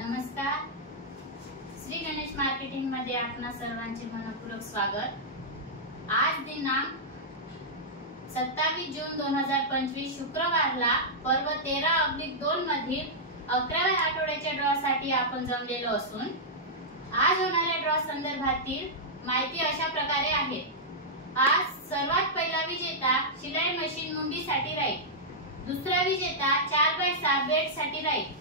नमस्कार. श्री गणेश मार्केटिंग मध्ये आपणा सर्वांचे मनपूर्वक स्वागत. आज दिनांक 27 जून 2025 शुक्रवारला पर्व 13/2 मधील 11व्या आठवड्याच्या ड्रॉ साठी आपण जमलेलो असून आज होणाऱ्या ड्रॉ संदर्भातील माहिती अशा प्रकारे आहे. आज सर्वात पहिला विजेता शिलाई मशीन मुंडी साठी राहील. दुसरा विजेता 4x6 बेड साठी राहील.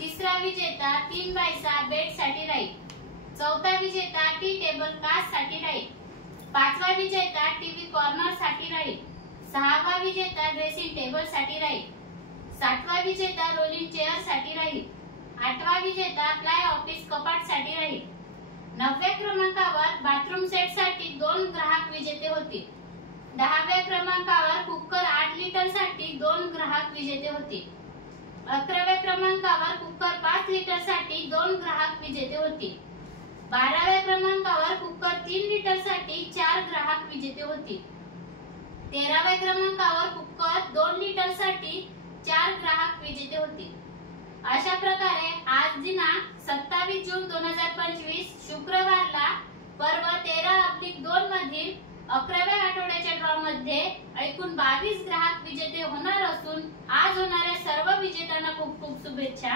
तिसरा विजेता 3x6 बेड साठी राहील. चौथा विजेता टी टेबल कास्ट साठी राहील. पाचवा विजेता टीव्ही कॉर्नर साठी राहील. सहावा विजेता ड्रेसिंग टेबल साठी राहील. सातवा विजेता रोलिंग चेअर साठी राहील. आठवा विजेता प्लाय ऑफिस कपाट साठी राहील. 9व्या क्रमांकावर बाथरूम सेट साठी 2 ग्राहक विजेते होतील. 10व्या क्रमांकावर कुकर 8 लिटर साठी 2 ग्राहक विजेते होतील. 11व्या क्रमांकावर कुकर 5 लिटर साठी 2 ग्राहक विजेते होतील. 12व्या क्रमांकावर कुकर 3 लिटर साठी 4 ग्राहक विजेते होतील. 13व्या क्रमांकावर कुकर 2 लिटर साठी 4 ग्राहक विजेते होतील. अशा प्रकारे आज दिनांक 27 जून 2025 शुक्रवारला पर्व 13/2 मधील 11व्या आठवड्याच्या ड्रॉ मध्ये एकूण 22 ग्राहक विजेते होणार असून आज होणाऱ्या सर्व विजेत्यांना खूप खूप शुभेच्छा.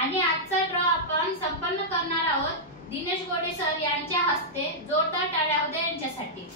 आणि आजचा ड्रॉ आपण संपन्न करणार आहोत दिनेश गोडे सर यांच्या हस्ते. जोरदार टाळ्या होऊ द्या यांच्यासाठी.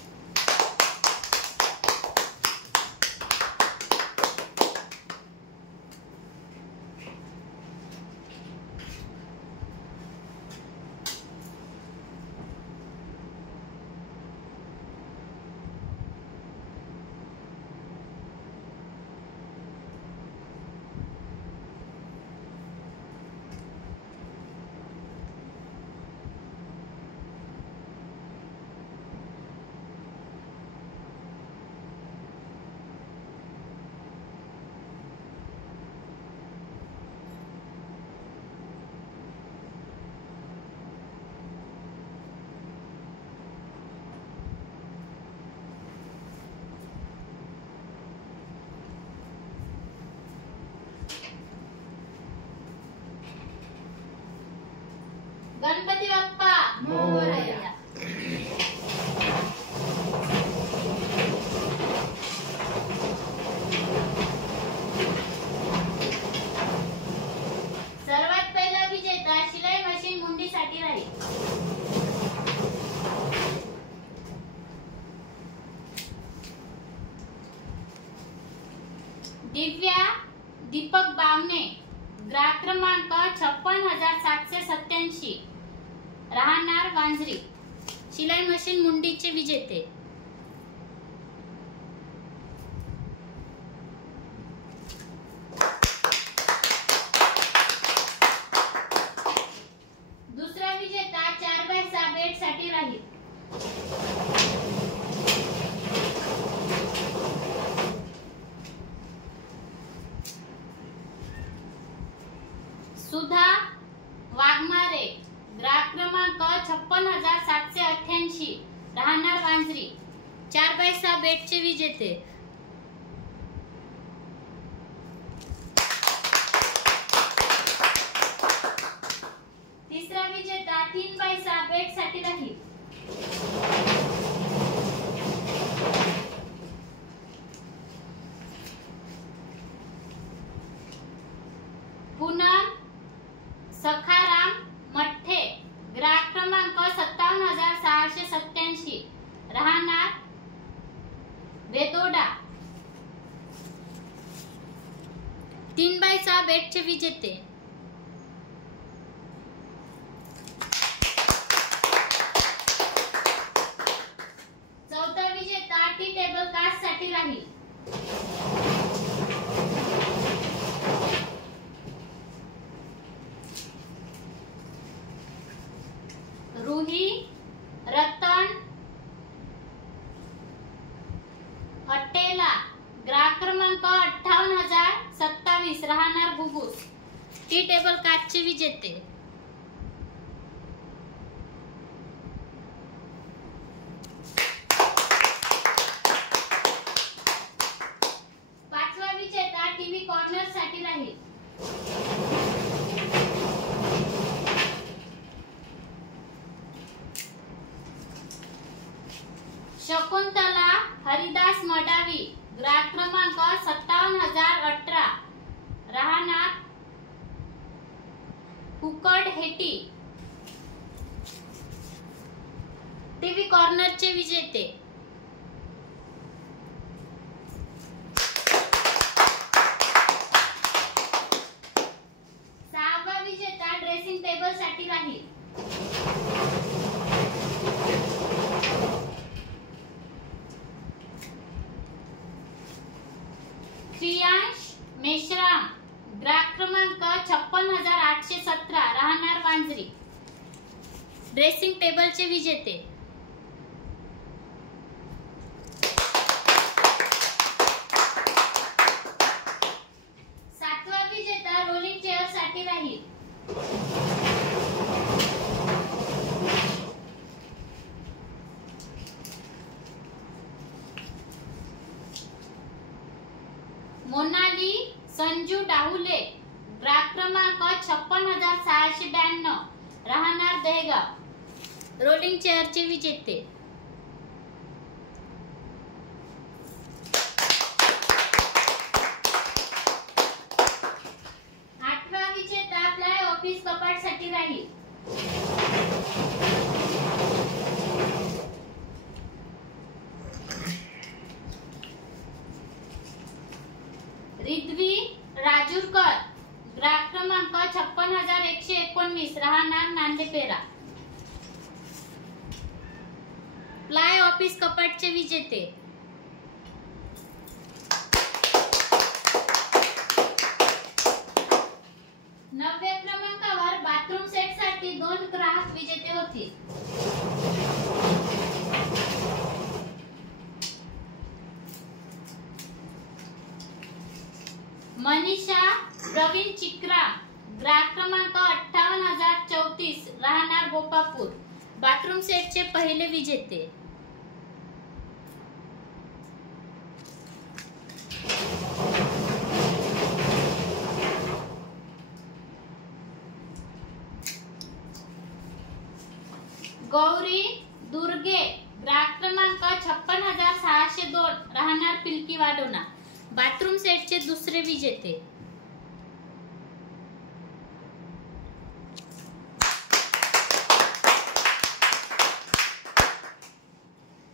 गणपती बाप्पा मोरया. सर्वात पहिला विजेता शिलाई मशीन मुंडी साठी राहील. दिव्या दीपक बावणे, ग्राहक क्रमांक 56,787, राहणार वांजरी, शिलाई मशीन मुंडीचे विजेते. दुसरा विजेता 4x6 बेड साठी राहील. सुधा वाघमारे, ग्राहक क्रमांक 56,788, राहणार वांजरी, 4x6 बेडचे विजेते. तिसरा विजेता 3x6 बेड साठी राहील. पूनम सखाराम मठ्ठे, ग्राहक क्रमांक 57,687, राहणार बेदोडा, 3x6 बेडचे विजेते. चौथा विजेता टी टेबल कास्ट साठी राहील. रूही रतन अट्टेला, ग्राहक क्रमांक 58,027, राहणार घुगुस, टी टेबल काचचे विजेते. पाचवा विजेता टीव्ही कॉर्नर साठी राहील. कुकड हेटी टीव्ही कॉर्नरचे विजेते. सहावा विजेता ड्रेसिंग टेबल साठी राहील. श्रियांश मेश्राम ग्राहक क्रमांक 56,817 राहणार वांजरी ड्रेसिंग टेबलचे विजेते. सातवा विजेता रोलिंग चेअर साठी राहील. मोनाली संजू डाहुले ग्राहक क्रमांक 56,692 राहणार दहेगाव रोलिंग चेअरचे विजेते. आठवा विजेता फ्लाय ऑफिस कपाट साठी राहील. रिद्वी राजूरकर ग्राहक क्रमांक 56,119 राहणार नांदेपेरा फ्लाय ऑफिस कपाटचे विजेते. नवव्या क्रमांकावर बाथरूम सेट साठी 2 ग्राहक विजेते होते. मनीषा प्रवीण चिक्रा ग्राहक क्रमांक 58,034 राहणार गोपापूर बाथरूम सेटचे पहिले विजेते. गौरी दुर्गे ग्राहक क्रमांक 56,602 राहणार पिलकी वाडोना बाथरूम सेटचे दुसरे विजेते.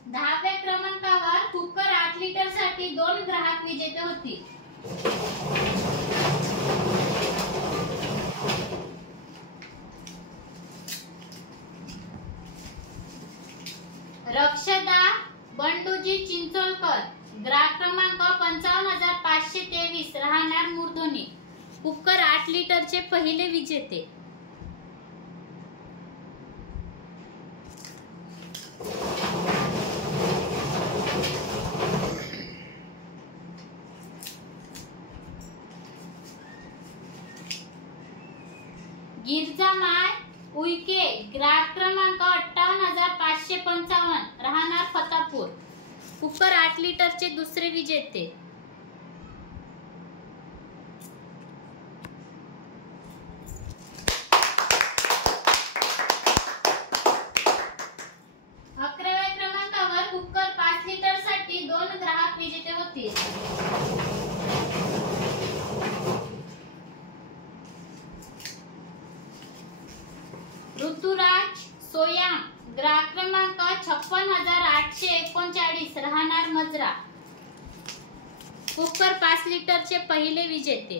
दहाव्या क्रमांकावर कुकर 8 लिटर साठी 2 ग्राहक विजेते होती. रक्षदा बंडूजी चिंचोलकर ग्राहक क्रमांक 55,523 राहणार मुरधोनी कुकर 8 लिटरचे पहिले विजेते. गिरजामाय उईके ग्राहक क्रमांक 58,555 राहणार फतापूर कुकर 8 लिटरचे दुसरे विजेते. अकराव्या क्रमांकावर कुकर 5 लिटर साठी 2 ग्राहक विजेते होतील. ऋतुराज सोयाम ग्राहक क्रमांक 56,839 राहणार मजरा कुकर 5 लिटरचे पहिले विजेते.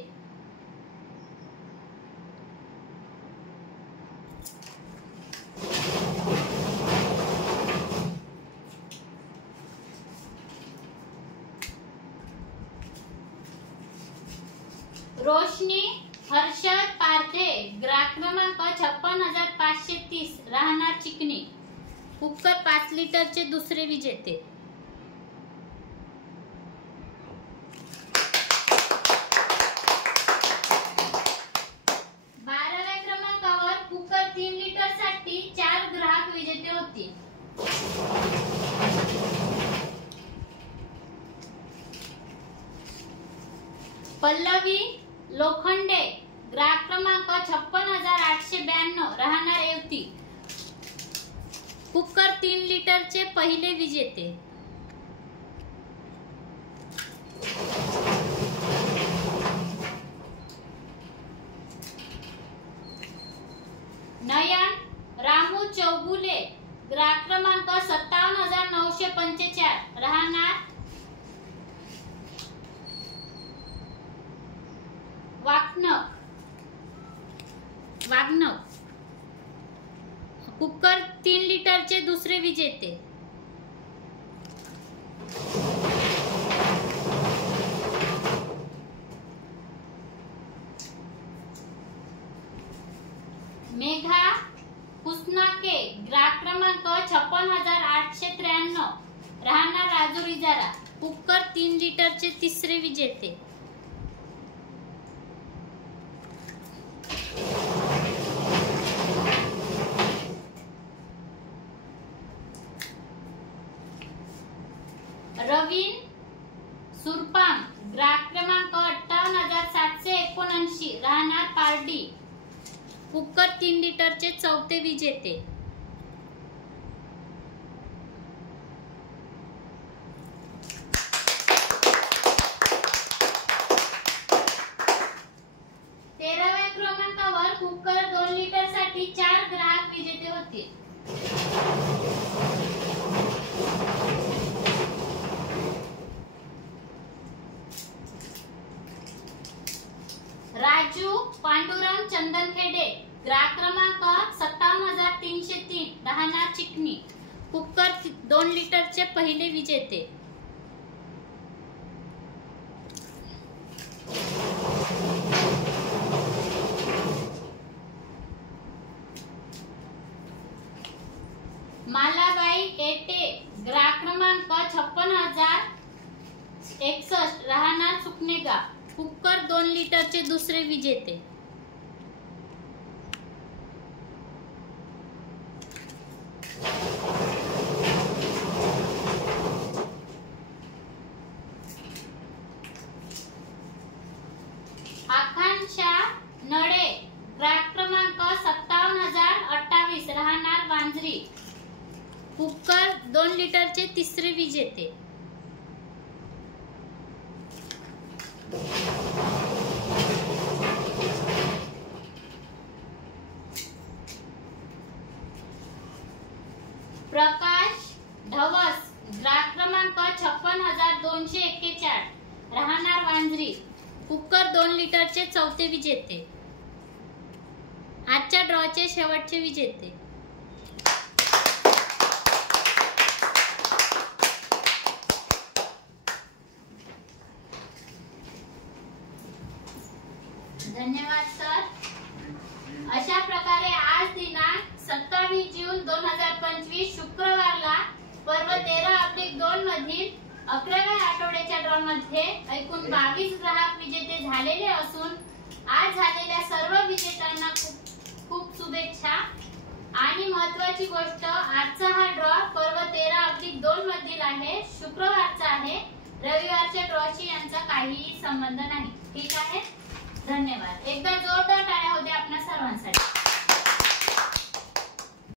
रोशनी हर्षद पारधे ग्राहक क्रमांक 56,530 राहणार चिकणी कुकर 5 लिटरचे दुसरे विजेते. बाराव्या क्रमांकावर कुकर 3 लिटर साठी 4 ग्राहक विजेते होते. पल्लवी लोखंडे ग्राहक क्रमांक 56,892 राहणार येवती कुकर 3 लिटरचे पहिले विजेते. वागणक कुकर 3 लिटरचे दुसरे विजेते. मेघा पुसनाके ग्राहक क्रमांक 56,893 राहणार राजूर इजारा कुकर 3 लिटरचे तिसरे विजेते. रवीन सुरपाम ग्राहक क्रमांक 58,779 राहणार पारडी कुकर 3 लिटरचे चौथे विजेते. तेराव्या क्रमांकावर कुकर 2 लिटर साठी 4 ग्राहक विजेते होते. राजू पांडुरंग चंदनखेडे ग्राहक क्रमांक 57,303 राहणार चिकणी कुकर 2 लिटरचे पहिले विजेते. मालाबाई एटे ग्राहक क्रमांक 56,061 राहणार सुकनेगा कुकर 2 लिटरचे दुसरे विजेते. आकांक्षा नळे ग्राहक क्रमांक 57,028 राहणार वांजरी कुकर 2 लिटरचे तिसरे विजेते. प्रकाश धवस ग्राहक क्रमांक 56,241 राहणार वांजरी कुकर 2 लिटरचे चौथे विजेते. आजच्या ड्रॉचे शेवटचे विजेते. धन्यवाद सर. अशा प्रकारे आज दिनांक 27 जून 2025 शुक्रवारला पर्व 13/2 मधील 11व्या आठवड्याच्या ड्रॉ मध्ये एकूण 22 ग्राहक विजेते झालेले असून आज झालेल्या सर्व विजेत्यांना खूप शुभेच्छा. आणि महत्त्वाची गोष्ट, आजचा हा ड्रॉ पर्व 13/2 मधील आहे, शुक्रवारचा आहे. रविवारच्या ड्रॉशी यांचा काहीही संबंध नाही. ठीक आहे. धन्यवाद. एकदा जोरदार टाळ्या होऊ द्या आपल्या सर्वांसाठी.